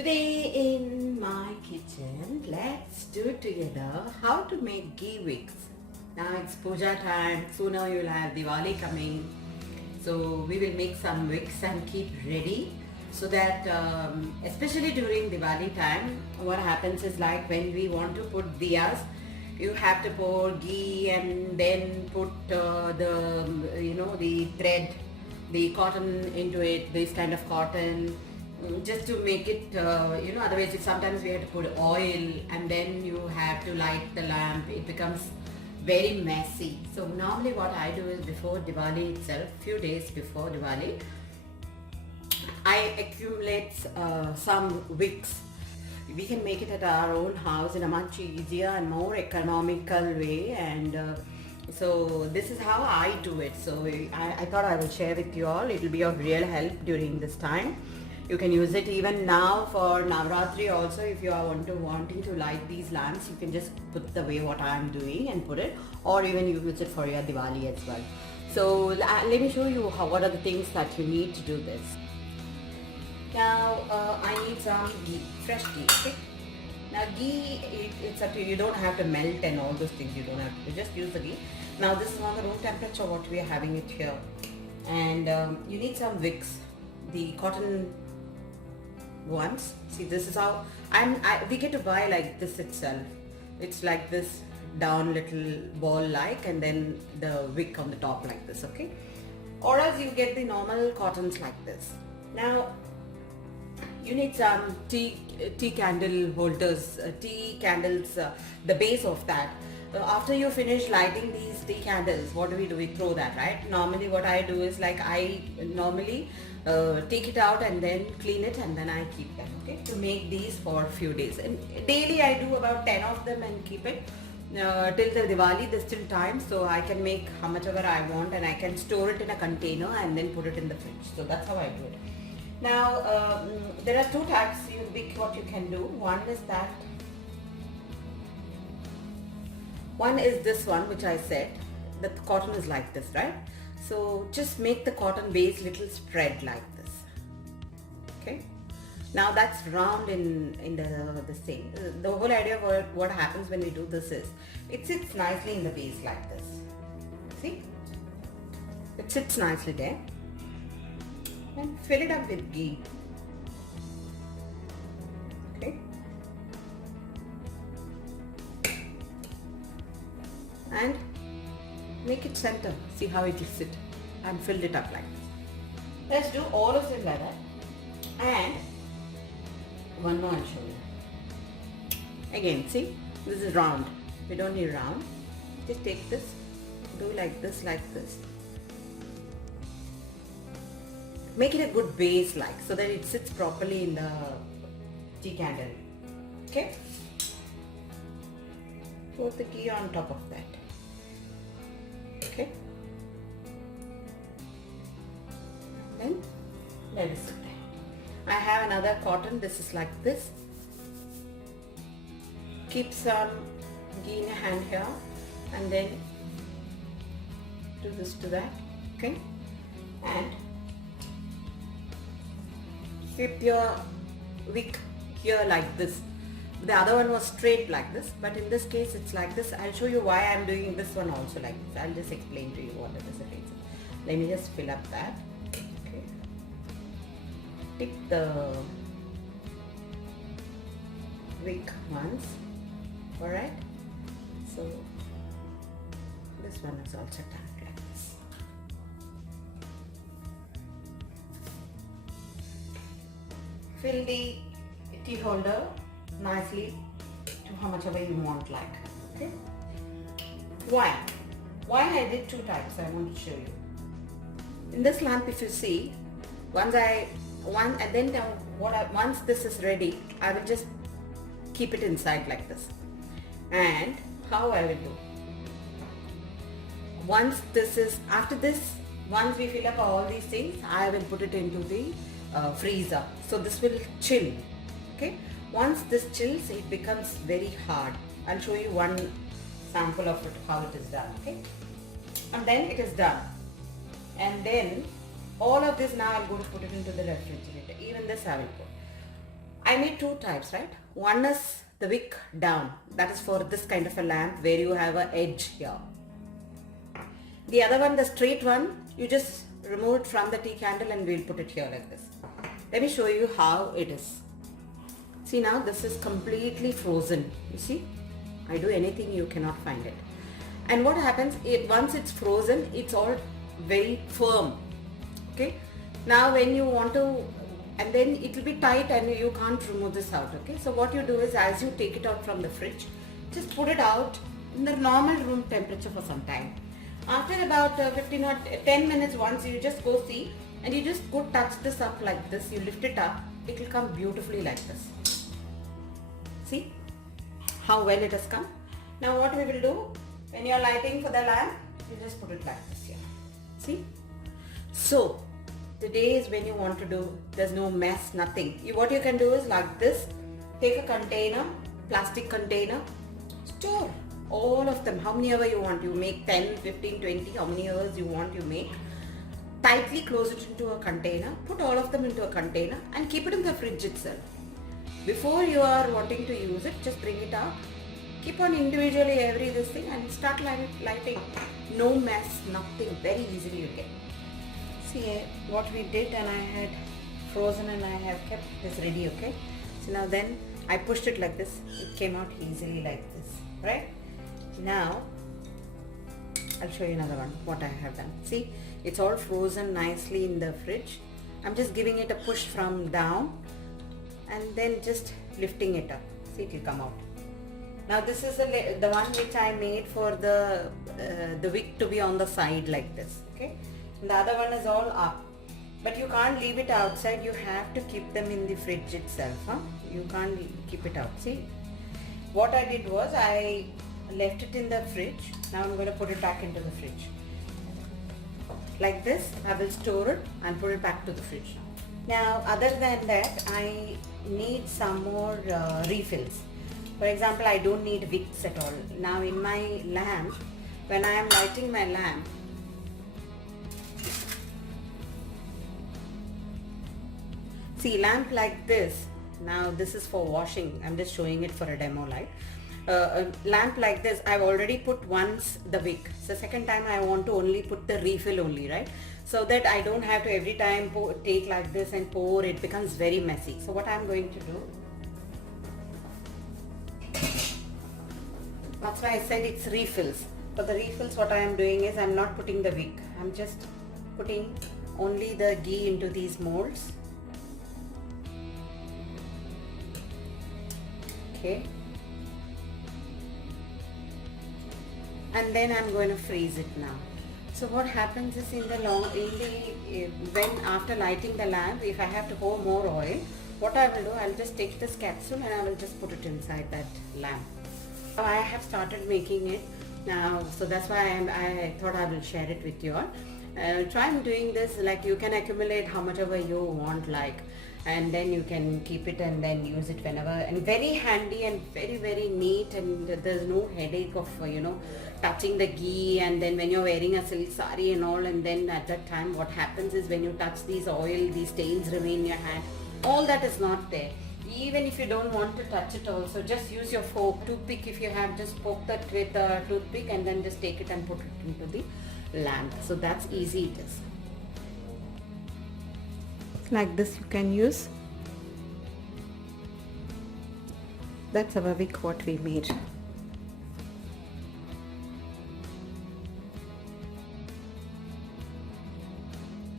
Today in my kitchen, let's do it together how to make ghee wicks. Now it's puja time, sooner you'll have Diwali coming. So we will make some wicks and keep ready so that especially during Diwali time, what happens is like when we want to put diyas, you have to pour ghee and then put the thread, the cotton into it, this kind of cotton, just to make it, otherwise sometimes we have to put oil and then you have to light the lamp. It becomes very messy. So normally what I do is before Diwali itself, few days before Diwali, I accumulate some wicks. We can make it at our own house in a much easier and more economical way, and so this is how I do it. So I thought I will share with you all. It will be of real help during this time. You can use it even now for Navratri also. If you are wanting to light these lamps, you can just put the way what I am doing and put it, or even you use it for your Diwali as well. So let me show you what are the things that you need to do this. Now I need some ghee, fresh ghee. Okay? Now ghee, it's up to you. You don't have to melt and all those things. You don't have to. Just use the ghee. Now this is on the room temperature what we are having it here, and you need some wicks, the cotton ones. See, this is how we get to buy like this itself. It's like this down little ball like, and then the wick on the top like this. Okay, or else you get the normal cottons like this. Now you need some tea candle holders, tea candles, the base of that. After you finish lighting these tea candles, what do? We throw that, right? Normally what I do is like I normally take it out and then clean it, and then I keep them, okay, to make these for a few days. And daily I do about 10 of them and keep it till the Diwali. There's still time, so I can make how much ever I want, and I can store it in a container and then put it in the fridge. So that's how I do it. Now there are two types what you can do. One is this one which I said, that the cotton is like this, right? So just make the cotton base little spread like this. Okay. Now that's round in the thing. The whole idea of what happens when we do this is it sits nicely in the base like this. See? It sits nicely there. And fill it up with ghee. Okay. And make it center. See how it will sit, and filled it up like this. Let's do all of them like that. And one more I'll show you. Again, see, this is round. We don't need round. Just take this, do like this, Make it a good base like, so that it sits properly in the tea candle. Okay? Put the ghee on top of that. Okay? Then let it sit there. I have another cotton. This is like this. Keep some ghee in your hand here, and then do this to that. Okay? And keep your wick here like this. The other one was straight like this, but in this case it's like this. I'll show you why I'm doing this one also like this. I'll just explain to you what it is the reason. Let me just fill up that. Okay. Take the wick once. Alright. So this one is also done like this. Fill the tea holder nicely to how much ever you want like. Okay. Wine I did two types. I want to show you. In this lamp, if you see, once this is ready, I will just keep it inside like this. And how I will do, once we fill up all these things, I will put it into the freezer. So this will chill. Okay. Once this chills, it becomes very hard. I'll show you one sample of it, how it is done. Okay. And then it is done. And then all of this now I'm going to put it into the refrigerator. Even this I will put. I made two types, right? One is the wick down. That is for this kind of a lamp where you have an edge here. The other one, the straight one, you just remove it from the tea candle and we'll put it here like this. Let me show you how it is. See, now this is completely frozen. You see, I do anything, you cannot find it. And what happens, once it's frozen, it's all very firm. Okay. Now when you want to, and then it will be tight and you can't remove this out. Okay. So what you do is, as you take it out from the fridge, just put it out in the normal room temperature for some time. After about 15 or 10 minutes, once you just go see, and you just go touch this up like this, you lift it up, it will come beautifully like this. See how well it has come. Now what we will do, when you are lighting for the lamp, you just put it like this here. See? So the days when you want to do, there's no mess, nothing. What you can do is like this, take a container, plastic container, store all of them, how many ever you want. You make 10, 15, 20, how many hours you want you make. Tightly close it into a container, put all of them into a container and keep it in the fridge itself. Before you are wanting to use it, just bring it out, keep on individually every this thing and start lighting. No mess, nothing, very easily you get. See what we did, and I had frozen and I have kept this ready, okay? So now then I pushed it like this, it came out easily like this, right? Now I'll show you another one, what I have done. See, it's all frozen nicely in the fridge. I'm just giving it a push from down and then just lifting it up. See, it will come out. Now this is the one which I made for the wick to be on the side like this, okay? And the other one is all up. But you can't leave it outside, you have to keep them in the fridge itself. You can't keep it out. See, what I did was I left it in the fridge. Now I'm going to put it back into the fridge. Like this, I will store it and put it back to the fridge. Now other than that, I need some more refills. For example, I don't need wicks at all. Now in my lamp, when I am lighting my lamp, see, lamp like this, now this is for washing, I'm just showing it for a demo light. A lamp like this, I've already put once the wick. So second time I want to only put the refill only, right? So that I don't have to every time take like this and pour, it becomes very messy. So what I'm going to do, that's why I said it's refills. For the refills, what I am doing is I'm not putting the wick. I'm just putting only the ghee into these molds. Okay. And then I'm going to freeze it now. So what happens is when after lighting the lamp, if I have to pour more oil, what I will do, I'll just take this capsule and I will just put it inside that lamp. So I have started making it now, so that's why I thought I will share it with you all. Try doing this, like you can accumulate how much ever you want, like, and then you can keep it and then use it whenever, and very handy and very, very neat, and there's no headache of touching the ghee, and then when you're wearing a silk sari and all, and then at that time what happens is when you touch these oil, these stains remain in your hand. All that is not there. Even if you don't want to touch it also, just use your fork, toothpick if you have, just poke that with a toothpick and then just take it and put it into the lamp. So that's easy it is. Like this you can use. That's our wick what we made.